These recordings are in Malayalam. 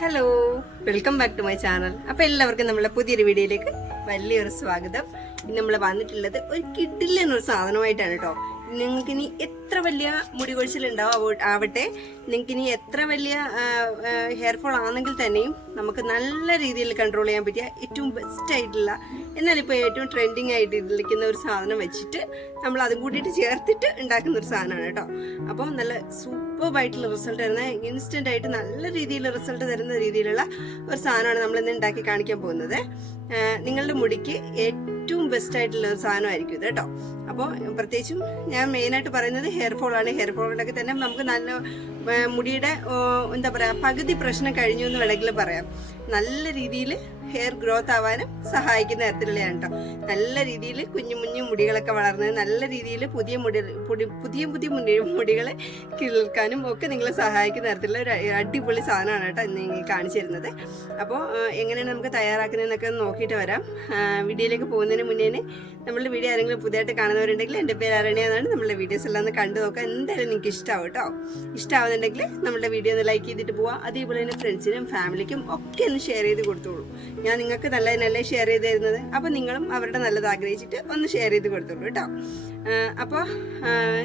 Hello welcome back to my channel അപ്പോൾ എല്ലാവർക്കും നമ്മളെ പുതിയൊരു വീഡിയോയിലേക്ക് വലിയൊരു സ്വാഗതം. ഇന്ന് നമ്മൾ വന്നിട്ടുള്ളത് ഒരു കിഡില്ലെന്നൊരു സാധനമായിട്ടാണ് കേട്ടോ നിങ്ങൾക്ക് ഇനി എത്ര വലിയ മുടി കൊഴിച്ചിലുണ്ടാവും ആവട്ടെ? നിങ്ങൾക്ക് ഇനി എത്ര വലിയ ഹെയർ ഫോൾ ആണെങ്കിൽ തന്നെയും നമുക്ക് നല്ല രീതിയിൽ കൺട്രോൾ ചെയ്യാൻ പറ്റിയ ഏറ്റവും ബെസ്റ്റ് ആയിട്ടുള്ള എന്നാൽ ഇപ്പോൾ ഏറ്റവും ട്രെൻഡിങ് ആയിട്ട് ഇരിക്കുന്ന ഒരു സാധനം വെച്ചിട്ട് നമ്മൾ അതും കൂട്ടിയിട്ട് ചേർത്തിട്ട് ഉണ്ടാക്കുന്ന ഒരു സാധനമാണ് കേട്ടോ അപ്പം നല്ല സൂപ്പർ ആയിട്ടുള്ള റിസൾട്ട് തരുന്ന ഇൻസ്റ്റന്റ് ആയിട്ട് നല്ല രീതിയിൽ റിസൾട്ട് തരുന്ന രീതിയിലുള്ള ഒരു സാധനമാണ് നമ്മൾ ഇന്ന് ഉണ്ടാക്കി കാണിക്കാൻ പോകുന്നത്. നിങ്ങളുടെ മുടിക്ക് ഏറ്റവും ബെസ്റ്റ് ആയിട്ടുള്ള ഒരു സാധനമായിരിക്കും ഇത് കേട്ടോ. അപ്പോൾ പ്രത്യേകിച്ചും ഞാൻ മെയിനായിട്ട് പറയുന്നത് ഹെയർ ഫോളാണ് ഹെയർ ഫോളിലൊക്കെ തന്നെ നമുക്ക് നല്ല മുടിയുടെ എന്താ പറയുക പകുതി പ്രശ്നം കഴിഞ്ഞു എന്ന് വേണമെങ്കിൽ പറയാം. നല്ല രീതിയിൽ ഹെയർ ഗ്രോത്ത് ആവാനും സഹായിക്കുന്ന തരത്തിലുള്ളതാണ് കേട്ടോ നല്ല രീതിയിൽ കുഞ്ഞു കുഞ്ഞു മുടികളൊക്കെ വളർന്ന് നല്ല രീതിയിൽ പുതിയ മുടി പുതിയ പുതിയ മുടി മുടികളെ കിളിർക്കാനും ഒക്കെ നിങ്ങളെ സഹായിക്കുന്ന തരത്തിലുള്ള ഒരു അടിപൊളി സാധനമാണ് കേട്ടോ ഇന്ന് നിങ്ങൾ കാണിച്ചു തരുന്നത്. അപ്പോൾ എങ്ങനെയാണ് നമുക്ക് തയ്യാറാക്കുന്നതെന്നൊക്കെ നോക്കിയിട്ട് വരാം. വീഡിയോയിലേക്ക് പോകുന്നതിന് മുന്നേ നമ്മളുടെ വീഡിയോ ആരെങ്കിലും പുതിയതായിട്ട് കാണുന്നവരുണ്ടെങ്കിൽ എന്റെ പേര് അരണ്യാണ് നമ്മളുടെ വീഡിയോസ് എല്ലാം ഒന്ന് കണ്ടു നോക്കാം. എന്തായാലും നിങ്ങൾക്ക് ഇഷ്ടമാവും കേട്ടോ ഇഷ്ടമാവുന്നുണ്ടെങ്കിൽ നമ്മളുടെ വീഡിയോ ഒന്ന് ലൈക്ക് ചെയ്തിട്ട് പോവാം. അതേപോലെ തന്നെ ഫ്രണ്ട്സിനും ഫാമിലിക്കും ഒക്കെ ഒന്ന് ഷെയർ ചെയ്ത് കൊടുത്തോളൂ. ഞാൻ നിങ്ങൾക്ക് നല്ലതിനല്ലേ ഷെയർ ചെയ്ത് തരുന്നത്. അപ്പോൾ നിങ്ങളും അവരുടെ നല്ലത് ആഗ്രഹിച്ചിട്ട് ഒന്ന് ഷെയർ ചെയ്ത് കൊടുത്തോളൂ കേട്ടോ. അപ്പോൾ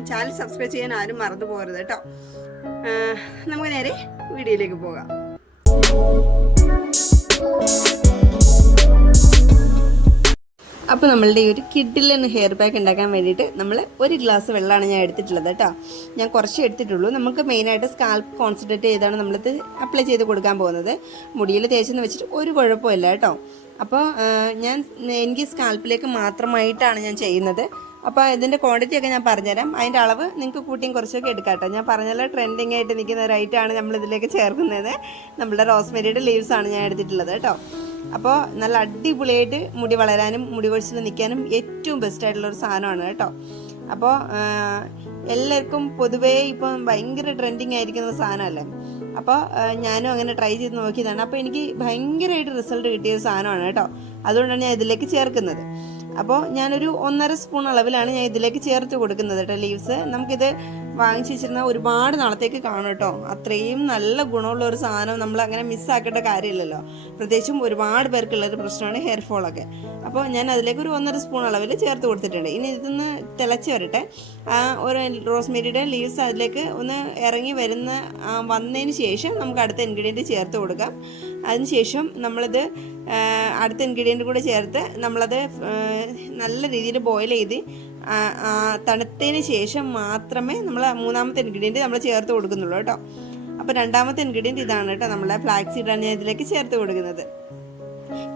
ചാനൽ സബ്സ്ക്രൈബ് ചെയ്യാൻ ആരും മറന്നു പോകരുത് കേട്ടോ. നമുക്ക് നേരെ വീഡിയോയിലേക്ക് പോകാം. അപ്പോൾ നമ്മളുടെ ഈ ഒരു കിഡിലൻ ഹെയർ പാക്ക് ഉണ്ടാക്കാൻ വേണ്ടിയിട്ട് നമ്മൾ ഒരു ഗ്ലാസ് വെള്ളമാണ് ഞാൻ എടുത്തിട്ടുള്ളത് കേട്ടോ. ഞാൻ കുറച്ച് എടുത്തിട്ടുള്ളൂ. നമുക്ക് മെയിനായിട്ട് സ്കാൽപ്പ് കോൺസെൻട്രേറ്റ് ചെയ്താണ് നമ്മളിത് അപ്ലൈ ചെയ്ത് കൊടുക്കാൻ പോകുന്നത്. മുടിയിൽ തേച്ചെന്ന് വെച്ചിട്ട് ഒരു കുഴപ്പമില്ല കേട്ടോ. അപ്പോൾ ഞാൻ എനിക്ക് സ്കാൽപ്പിലേക്ക് മാത്രമായിട്ടാണ് ഞാൻ ചെയ്യുന്നത്. അപ്പോൾ ഇതിന്റെ ക്വാണ്ടിറ്റി ഒക്കെ ഞാൻ പറഞ്ഞുതരാം. അതിന്റെ അളവ് നിങ്ങൾക്ക് കൂട്ടിയും കുറച്ചൊക്കെ എടുക്കാം ഞാൻ പറഞ്ഞല്ലോ ട്രെൻഡിങ് ആയിട്ട് നിൽക്കുന്ന ഒരു നമ്മൾ ഇതിലേക്ക് ചേർക്കുന്നത്. നമ്മുടെ റോസ്മെരിയുടെ ലീവ്സ് ആണ് ഞാൻ എടുത്തിട്ടുള്ളത് കേട്ടോ. അപ്പോൾ നല്ല അടിപൊളിയായിട്ട് മുടി വളരാനും മുടി കൊഴിച്ചിൽ നിൽക്കാനും ഏറ്റവും ബെസ്റ്റ് ആയിട്ടുള്ള ഒരു സാധനമാണ് കേട്ടോ. അപ്പോൾ എല്ലാവർക്കും പൊതുവേ ഇപ്പം ഭയങ്കര ട്രെൻഡിങ് ആയിരിക്കുന്ന സാധനമല്ലേ? അപ്പോൾ ഞാനും അങ്ങനെ ട്രൈ ചെയ്ത് നോക്കിയതാണ്. അപ്പോൾ എനിക്ക് ഭയങ്കരമായിട്ട് റിസൾട്ട് കിട്ടിയ ഒരു സാധനമാണ് കേട്ടോ. അതുകൊണ്ടാണ് ഞാൻ ഇതിലേക്ക് ചേർക്കുന്നത്. അപ്പോൾ ഞാനൊരു ഒന്നര സ്പൂൺ അളവിലാണ് ഞാൻ ഇതിലേക്ക് ചേർത്ത് കൊടുക്കുന്നത് കേട്ടോ ലീവ്സ് നമുക്കിത് വാങ്ങിച്ചു വെച്ചിരുന്ന ഒരുപാട് നാളത്തേക്ക് കാണും കേട്ടോ. അത്രയും നല്ല ഗുണമുള്ള ഒരു സാധനം നമ്മൾ അങ്ങനെ മിസ്സാക്കേണ്ട കാര്യമില്ലല്ലോ. പ്രത്യേകിച്ചും ഒരുപാട് പേർക്കുള്ള ഒരു പ്രശ്നമാണ് ഹെയർ ഫോളൊക്കെ അപ്പോൾ ഞാൻ അതിലേക്ക് ഒരു ഒന്നര സ്പൂൺ അളവിൽ ചേർത്ത് കൊടുത്തിട്ടുണ്ട്. ഇനി ഇതൊന്ന് തിളച്ച് വരട്ടെ. ആ ഒരു റോസ്മേരിയുടെ ലീവ്സ് അതിലേക്ക് ഒന്ന് ഇറങ്ങി വരുന്ന വന്നതിന് ശേഷം നമുക്ക് അടുത്ത ഇൻഗ്രീഡിയന്റ് ചേർത്ത് കൊടുക്കാം. അതിനുശേഷം നമ്മളിത് അടുത്ത ഇൻഗ്രീഡിയന്റ് കൂടെ ചേർത്ത് നമ്മളത് നല്ല രീതിയിൽ ബോയിൽ ചെയ്ത് തണുത്തതിന് ശേഷം മാത്രമേ നമ്മൾ മൂന്നാമത്തെ ഇൻഗ്രീഡിയന്റ് നമ്മൾ ചേർത്ത് കൊടുക്കുന്നുള്ളൂ കേട്ടോ. അപ്പോൾ രണ്ടാമത്തെ ഇൻഗ്രീഡിയന്റ് ഇതാണ് കേട്ടോ നമ്മളെ ഫ്ലാക്സ് സീഡാണ് ഞാൻ ഇതിലേക്ക് ചേർത്ത് കൊടുക്കുന്നത്.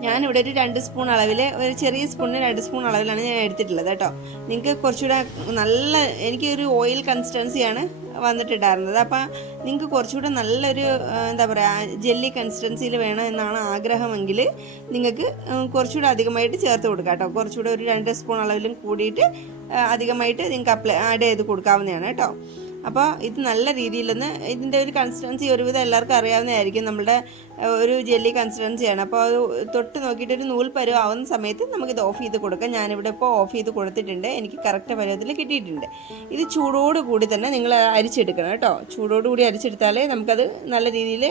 ഞാൻ ഇവിടെ ഒരു രണ്ട് സ്പൂൺ അളവിൽ ഒരു ചെറിയ സ്പൂണിന് രണ്ട് സ്പൂൺ അളവിലാണ് ഞാൻ എടുത്തിട്ടുള്ളത് കേട്ടോ. നിങ്ങൾക്ക് കുറച്ചുകൂടെ നല്ല എനിക്കൊരു ഓയിൽ കൺസിസ്റ്റൻസിയാണ് വന്നിട്ടുണ്ടായിരുന്നത്. അപ്പം നിങ്ങൾക്ക് കുറച്ചുകൂടെ നല്ലൊരു എന്താ പറയുക ജെല്ലി കൺസിസ്റ്റൻസിയിൽ വേണം എന്നാണ് ആഗ്രഹമെങ്കിൽ നിങ്ങൾക്ക് കുറച്ചുകൂടെ അധികമായിട്ട് ചേർത്ത് കൊടുക്കാം കേട്ടോ. കുറച്ചുകൂടെ ഒരു രണ്ട് സ്പൂൺ അളവിലും കൂടിയിട്ട് അധികമായിട്ട് നിങ്ങൾക്ക് അപ്ലൈ ആഡ് ചെയ്ത് കൊടുക്കാവുന്നതാണ് കേട്ടോ. അപ്പോൾ ഇത് നല്ല രീതിയിലൊന്ന് ഇതിന്റെ ഒരു കൺസിസ്റ്റൻസി ഒരുവിധം എല്ലാവർക്കും അറിയാവുന്നതായിരിക്കും നമ്മുടെ ഒരു ജെല്ലി കൺസിസ്റ്റൻസിയാണ് അപ്പോൾ അത് തൊട്ട് നോക്കിയിട്ട് ഒരു നൂൽ പരുവം ആവുന്ന സമയത്ത് നമുക്കിത് ഓഫ് ചെയ്ത് കൊടുക്കാം. ഞാനിവിടെ ഇപ്പോൾ ഓഫ് ചെയ്ത് കൊടുത്തിട്ടുണ്ട്. എനിക്ക് കറക്റ്റ് പരുവത്തിൽ കിട്ടിയിട്ടുണ്ട്. ഇത് ചൂടോട് കൂടി തന്നെ നിങ്ങൾ അരിച്ചെടുക്കണം കേട്ടോ. ചൂടോട് കൂടി അരിച്ചെടുത്താലേ നമുക്കത് നല്ല രീതിയിൽ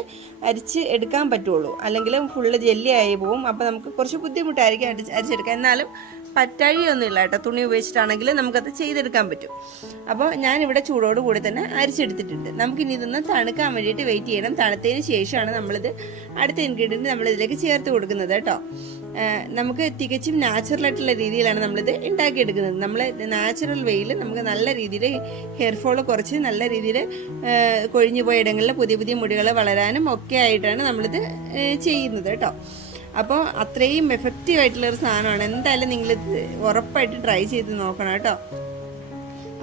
അരിച്ച് എടുക്കാൻ പറ്റുള്ളൂ. അല്ലെങ്കിൽ ഫുള്ള് ജെല്ലി ആയി പോവും. അപ്പോൾ നമുക്ക് കുറച്ച് ബുദ്ധിമുട്ടായിരിക്കും അരിച്ച് അരിച്ചെടുക്കാൻ. എന്നാലും പറ്റാഴിയൊന്നുമില്ല കേട്ടോ. തുണി ഉപയോഗിച്ചിട്ടാണെങ്കിൽ നമുക്കത് ചെയ്തെടുക്കാൻ പറ്റും. അപ്പോൾ ഞാനിവിടെ ചൂടോട് കൂടി തന്നെ അരിച്ചെടുത്തിട്ടുണ്ട്. നമുക്കിനി ഇതൊന്ന് തണുക്കാൻ വേണ്ടിയിട്ട് വെയിറ്റ് ചെയ്യണം. തണുത്തതിന് ശേഷമാണ് നമ്മളിത് അടുത്ത ഇൻഗ്രീഡിയന്റ് നമ്മളിതിലേക്ക് ചേർത്ത് കൊടുക്കുന്നത് കേട്ടോ. നമുക്ക് തികച്ചും നാച്ചുറൽ ആയിട്ടുള്ള രീതിയിലാണ് നമ്മളിത് ഉണ്ടാക്കിയെടുക്കുന്നത്. നമ്മൾ നാച്ചുറൽ വേയിൽ നമുക്ക് നല്ല രീതിയിൽ ഹെയർ ഫോൾ കുറച്ച് നല്ല രീതിയിൽ കൊഴിഞ്ഞു പോയ ഇടങ്ങളിൽ പുതിയ പുതിയ മുടികൾ വളരാനും ഒക്കെ ആയിട്ടാണ് നമ്മളിത് ചെയ്യുന്നത് കേട്ടോ. അപ്പോൾ അത്രയും എഫക്റ്റീവ് ആയിട്ടുള്ള ഒരു സാധനമാണ്. എന്തായാലും നിങ്ങൾ ഉറപ്പായിട്ട് ട്രൈ ചെയ്ത് നോക്കണം കേട്ടോ.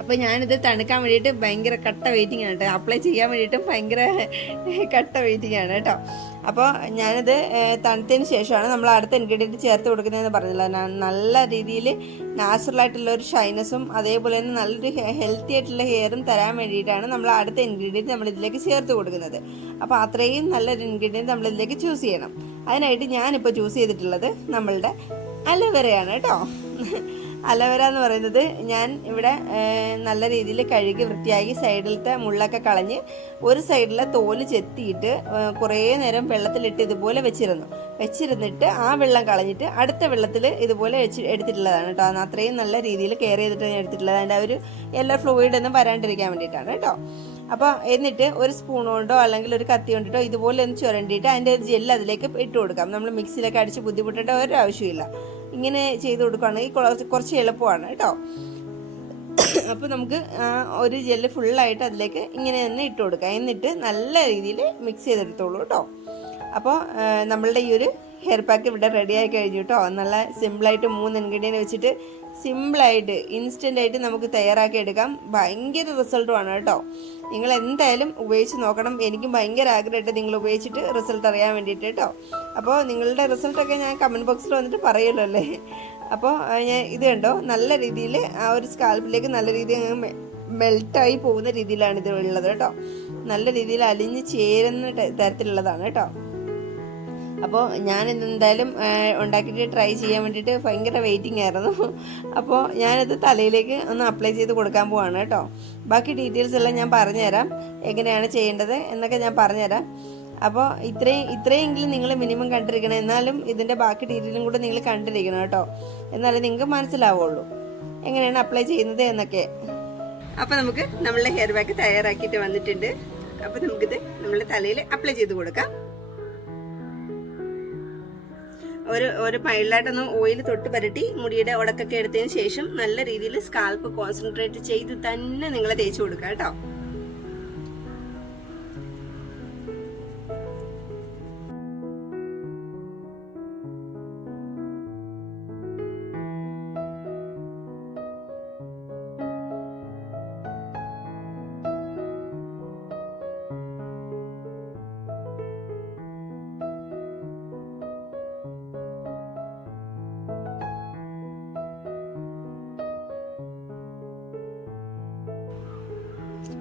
അപ്പോൾ ഞാനിത് തണുക്കാൻ വേണ്ടിയിട്ട് ഭയങ്കര കട്ട വെയിറ്റിംഗ് ആണ് കേട്ടോ. അപ്ലൈ ചെയ്യാൻ വേണ്ടിയിട്ടും ഭയങ്കര കട്ട വെയിറ്റിംഗ് ആണ് കേട്ടോ. അപ്പോൾ ഞാനിത് തണുത്തതിന് ശേഷമാണ് നമ്മൾ അടുത്ത ഇൻഗ്രീഡിയന്റ് ചേർത്ത് കൊടുക്കുന്നതെന്ന് പറഞ്ഞില്ല. നല്ല രീതിയിൽ നാച്ചുറൽ ആയിട്ടുള്ള ഒരു ഷൈനസും അതേപോലെ തന്നെ നല്ലൊരു ഹെൽത്തി ആയിട്ടുള്ള ഹെയറും തരാൻ വേണ്ടിയിട്ടാണ് നമ്മൾ അടുത്ത ഇൻഗ്രീഡിയന്റ് നമ്മൾ ഇതിലേക്ക് ചേർത്ത് കൊടുക്കുന്നത്. അപ്പോൾ അത്രയും നല്ലൊരു ഇൻഗ്രീഡിയന്റ് നമ്മൾ ഇതിലേക്ക് ചൂസ് ചെയ്യണം. അതിനായിട്ട് ഞാനിപ്പോൾ ചൂസ് ചെയ്തിട്ടുള്ളത് നമ്മളുടെ അലവരയാണ് കേട്ടോ. അലവര എന്ന് പറയുന്നത് ഞാൻ ഇവിടെ നല്ല രീതിയിൽ കഴുകി വൃത്തിയാക്കി സൈഡിലത്തെ മുള്ളൊക്കെ കളഞ്ഞ് ഒരു സൈഡിലെ തോൽ ചെത്തിയിട്ട് കുറേ നേരം വെള്ളത്തിലിട്ട് ഇതുപോലെ വെച്ചിരുന്നു. വെച്ചിരുന്നിട്ട് ആ വെള്ളം കളഞ്ഞിട്ട് അടുത്ത വെള്ളത്തിൽ ഇതുപോലെ വെച്ച് എടുത്തിട്ടുള്ളതാണ് കേട്ടോ. അത്രയും നല്ല രീതിയിൽ കെയർ ചെയ്തിട്ട് ഞാൻ എടുത്തിട്ടുള്ളത്. അതിന്റെ ഒരു എല്ലാ ഫ്ലൂയിഡ് ഒന്നും വരാണ്ടിരിക്കാൻ വേണ്ടിയിട്ടാണ് കേട്ടോ. അപ്പോൾ എന്നിട്ട് ഒരു സ്പൂൺ കൊണ്ടോ അല്ലെങ്കിൽ ഒരു കത്തി കൊണ്ടിട്ടോ ഇതുപോലെ ഒന്ന് ചുരണ്ടിയിട്ട് അതിന്റെ ജെല്ല് അതിലേക്ക് ഇട്ട് കൊടുക്കാം. നമ്മൾ മിക്സിയിലൊക്കെ അടിച്ച് ബുദ്ധിമുട്ടേണ്ട ഒരു ആവശ്യമില്ല. ഇങ്ങനെ ചെയ്ത് കൊടുക്കുകയാണെങ്കിൽ കുറച്ച് എളുപ്പമാണ് കേട്ടോ. അപ്പോൾ നമുക്ക് ഒരു ജെല്ല് ഫുള്ളായിട്ട് അതിലേക്ക് ഇങ്ങനെ തന്നെ ഇട്ട് കൊടുക്കാം. എന്നിട്ട് നല്ല രീതിയിൽ മിക്സ് ചെയ്തെടുത്തോളൂ കേട്ടോ. അപ്പോൾ നമ്മളുടെ ഈ ഒരു ഹെയർ പാക്ക് ഇവിടെ റെഡിയായി കഴിഞ്ഞു കേട്ടോ നല്ല സിമ്പിളായിട്ട് മൂന്ന് ഇൻഗ്രീഡിയന്റ് വെച്ചിട്ട് സിമ്പിളായിട്ട് ഇൻസ്റ്റന്റ് ആയിട്ട് നമുക്ക് തയ്യാറാക്കി എടുക്കാം. ഭയങ്കര റിസൾട്ടുമാണ് കേട്ടോ. നിങ്ങൾ എന്തായാലും ഉപയോഗിച്ച് നോക്കണം. എനിക്കും ഭയങ്കര ആഗ്രഹമായിട്ട് നിങ്ങൾ ഉപയോഗിച്ചിട്ട് റിസൾട്ട് അറിയാൻ വേണ്ടിയിട്ട് കേട്ടോ അപ്പോൾ നിങ്ങളുടെ റിസൾട്ടൊക്കെ ഞാൻ കമന്റ് ബോക്സിൽ വന്നിട്ട് പറയുമല്ലോ അല്ലേ? അപ്പോൾ ഞാൻ ഇത് കണ്ടോ? നല്ല രീതിയിൽ ആ ഒരു സ്കാൽപ്പിലേക്ക് നല്ല രീതിയിൽ മെൽട്ടായി പോകുന്ന രീതിയിലാണ് ഇത് ഉള്ളത് കേട്ടോ നല്ല രീതിയിൽ അലിഞ്ഞ് ചേരുന്ന തരത്തിലുള്ളതാണ് കേട്ടോ അപ്പോൾ ഞാൻ എന്തായാലും ഉണ്ടാക്കിയിട്ട് ട്രൈ ചെയ്യാൻ വേണ്ടിയിട്ട് ഭയങ്കര വെയിറ്റിംഗ് ആയിരുന്നു. അപ്പോൾ ഞാനത് തലയിലേക്ക് ഒന്ന് അപ്ലൈ ചെയ്ത് കൊടുക്കാൻ പോവാണ് കേട്ടോ. ബാക്കി ഡീറ്റെയിൽസ് എല്ലാം ഞാൻ പറഞ്ഞുതരാം. എങ്ങനെയാണ് ചെയ്യേണ്ടത് എന്നൊക്കെ ഞാൻ പറഞ്ഞുതരാം. അപ്പോൾ ഇത്രയും ഇത്രയെങ്കിലും നിങ്ങൾ മിനിമം കണ്ടിരിക്കണം. എന്നാലും ഇതിന്റെ ബാക്കി ഡീറ്റെയിലും കൂടെ നിങ്ങൾ കണ്ടിരിക്കണം കേട്ടോ. എന്നാലേ നിങ്ങൾക്ക് മനസ്സിലാവുള്ളൂ. എങ്ങനെയാണ് അപ്ലൈ ചെയ്യുന്നത് എന്നൊക്കെ. അപ്പോൾ നമുക്ക് നമ്മളുടെ ഹെയർ ബാഗ് തയ്യാറാക്കിയിട്ട് വന്നിട്ടുണ്ട്. അപ്പോൾ നമുക്കിത് നമ്മളുടെ തലയിൽ അപ്ലൈ ചെയ്ത് കൊടുക്കാം. ഒരു ഒരു മൈൽഡായിട്ടൊന്ന് ഓയിൽ തൊട്ട് പരട്ടി മുടിയുടെ ഉടക്കൊക്കെ എടുത്തതിന് ശേഷം നല്ല രീതിയിൽ സ്കാൽപ്പ് കോൺസെൻട്രേറ്റ് ചെയ്ത് തന്നെ നിങ്ങൾ തേച്ച് കൊടുക്കുക കേട്ടോ.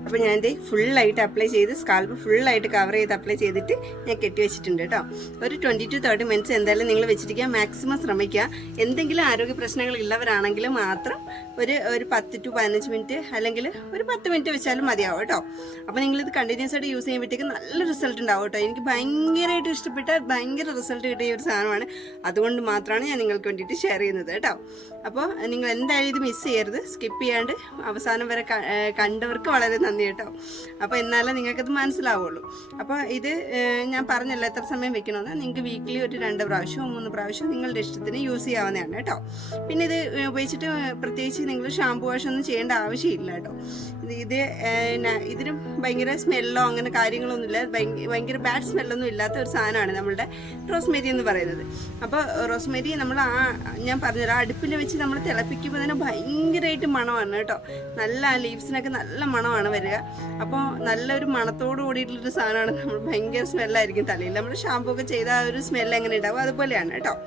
അപ്പോൾ ഞാൻ ഇത് ഫുള്ളായിട്ട് അപ്ലൈ ചെയ്ത് സ്കാൽപ്പ് ഫുള്ളായിട്ട് കവർ ചെയ്ത് അപ്ലൈ ചെയ്തിട്ട് ഞാൻ കെട്ടി വെച്ചിട്ടുണ്ട് കേട്ടോ. ഒരു ട്വന്റി ടു തേർട്ടി മിനിറ്റ്സ് എന്തായാലും നിങ്ങൾ വെച്ചിരിക്കാൻ മാക്സിമം ശ്രമിക്കുക. എന്തെങ്കിലും ആരോഗ്യ പ്രശ്നങ്ങൾ ഉള്ളവരാണെങ്കിൽ മാത്രം ഒരു ഒരു പത്ത് ടു പതിനഞ്ച് മിനിറ്റ് അല്ലെങ്കിൽ ഒരു പത്ത് മിനിറ്റ് വെച്ചാലും മതിയാവും കേട്ടോ. അപ്പോൾ നിങ്ങളിത് കണ്ടിന്യൂസ് ആയിട്ട് യൂസ് ചെയ്യുമ്പോഴത്തേക്ക് നല്ല റിസൾട്ട് ഉണ്ടാവും കേട്ടോ. എനിക്ക് ഭയങ്കരമായിട്ട് ഇഷ്ടപ്പെട്ട ഭയങ്കര റിസൾട്ട് കിട്ടിയ ഒരു സാധനമാണ്. അതുകൊണ്ട് മാത്രമാണ് ഞാൻ നിങ്ങൾക്ക് വേണ്ടിയിട്ട് ഷെയർ ചെയ്യുന്നത് കേട്ടോ. അപ്പോൾ നിങ്ങൾ എന്തായാലും ഇത് മിസ് ചെയ്യരുത്. സ്കിപ്പ് ചെയ്യാണ്ട് അവസാനം വരെ കണ്ടവർക്ക് വളരെ നന്ദി. കേട്ടോ. അപ്പോൾ എന്നാലേ നിങ്ങൾക്കത് മനസ്സിലാവുള്ളൂ. അപ്പോൾ ഇത് ഞാൻ പറഞ്ഞല്ലോ എത്ര സമയം വെക്കണമെന്ന്. നിങ്ങൾക്ക് വീക്കിലി ഒരു രണ്ട് പ്രാവശ്യമോ മൂന്ന് പ്രാവശ്യമോ നിങ്ങളുടെ ഇഷ്ടത്തിന് യൂസ് ചെയ്യാവുന്നതാണ് കേട്ടോ. പിന്നെ ഇത് ഉപയോഗിച്ചിട്ട് പ്രത്യേകിച്ച് നിങ്ങൾ ഷാമ്പു വാഷ് ഒന്നും ചെയ്യേണ്ട ആവശ്യമില്ല കേട്ടോ. ഇത് ഇതിനും ഭയങ്കര സ്മെല്ലോ അങ്ങനെ കാര്യങ്ങളൊന്നുമില്ല. ഭയങ്ക- ഭയങ്കര ബാഡ് സ്മെല്ലൊന്നും ഇല്ലാത്ത ഒരു സാധനമാണ് നമ്മളുടെ റോസ്മേരി എന്ന് പറയുന്നത്. അപ്പോൾ റോസ്മേരി നമ്മൾ ആ ഞാൻ പറഞ്ഞത് ആ അടുപ്പിൽ വെച്ച് നമ്മൾ തിളപ്പിക്കുമ്പോൾ തന്നെ ഭയങ്കരമായിട്ട് മണമാണ് കേട്ടോ. നല്ല ആ ലീവ്സിനൊക്കെ നല്ല മണമാണ് വരിക. അപ്പോൾ നല്ലൊരു മണത്തോട് കൂടിയിട്ടുള്ളൊരു സാധനമാണ് നമ്മൾ ഭയങ്കര സ്മെല്ലായിരിക്കും തലയിൽ. നമ്മൾ ഷാമ്പൂ ഒക്കെ ചെയ്ത ആ ഒരു സ്മെല്ല് എങ്ങനെ ഉണ്ടാവും അതുപോലെയാണ് കേട്ടോ.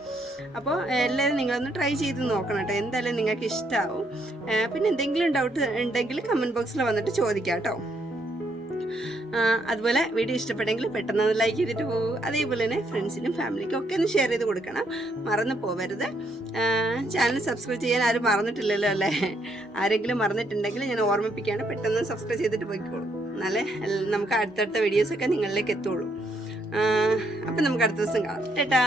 അപ്പോൾ എല്ലാവരും നിങ്ങളൊന്ന് ട്രൈ ചെയ്ത് നോക്കണം കേട്ടോ. എന്തായാലും നിങ്ങൾക്ക് ഇഷ്ടമാവും പിന്നെ എന്തെങ്കിലും ഡൗട്ട് ഉണ്ടെങ്കിൽ കമന്റ് ബോക്സിൽ വന്നിട്ട് ചോദിക്കാം കേട്ടോ അതുപോലെ വീഡിയോ ഇഷ്ടപ്പെട്ടെങ്കിൽ പെട്ടെന്ന് ലൈക്ക് ചെയ്തിട്ട് പോകും അതേപോലെ തന്നെ ഫ്രണ്ട്സിനും ഫാമിലിക്കും ഒക്കെ ഒന്ന് ഷെയർ ചെയ്ത് കൊടുക്കണം. മറന്നു പോവരുത്. ചാനൽ സബ്സ്ക്രൈബ് ചെയ്യാൻ ആരും മറന്നിട്ടില്ലല്ലോ അല്ലേ? ആരെങ്കിലും മറന്നിട്ടുണ്ടെങ്കിൽ ഞാൻ ഓർമ്മിപ്പിക്കുകയാണ്. പെട്ടെന്ന് സബ്സ്ക്രൈബ് ചെയ്തിട്ട് പോയിക്കോളൂ. എന്നാലേ നമുക്ക് അടുത്തടുത്ത വീഡിയോസൊക്കെ നിങ്ങളിലേക്ക് എത്തുള്ളൂ. അപ്പം നമുക്ക് അടുത്ത ദിവസം കാണാം. ടാറ്റാ!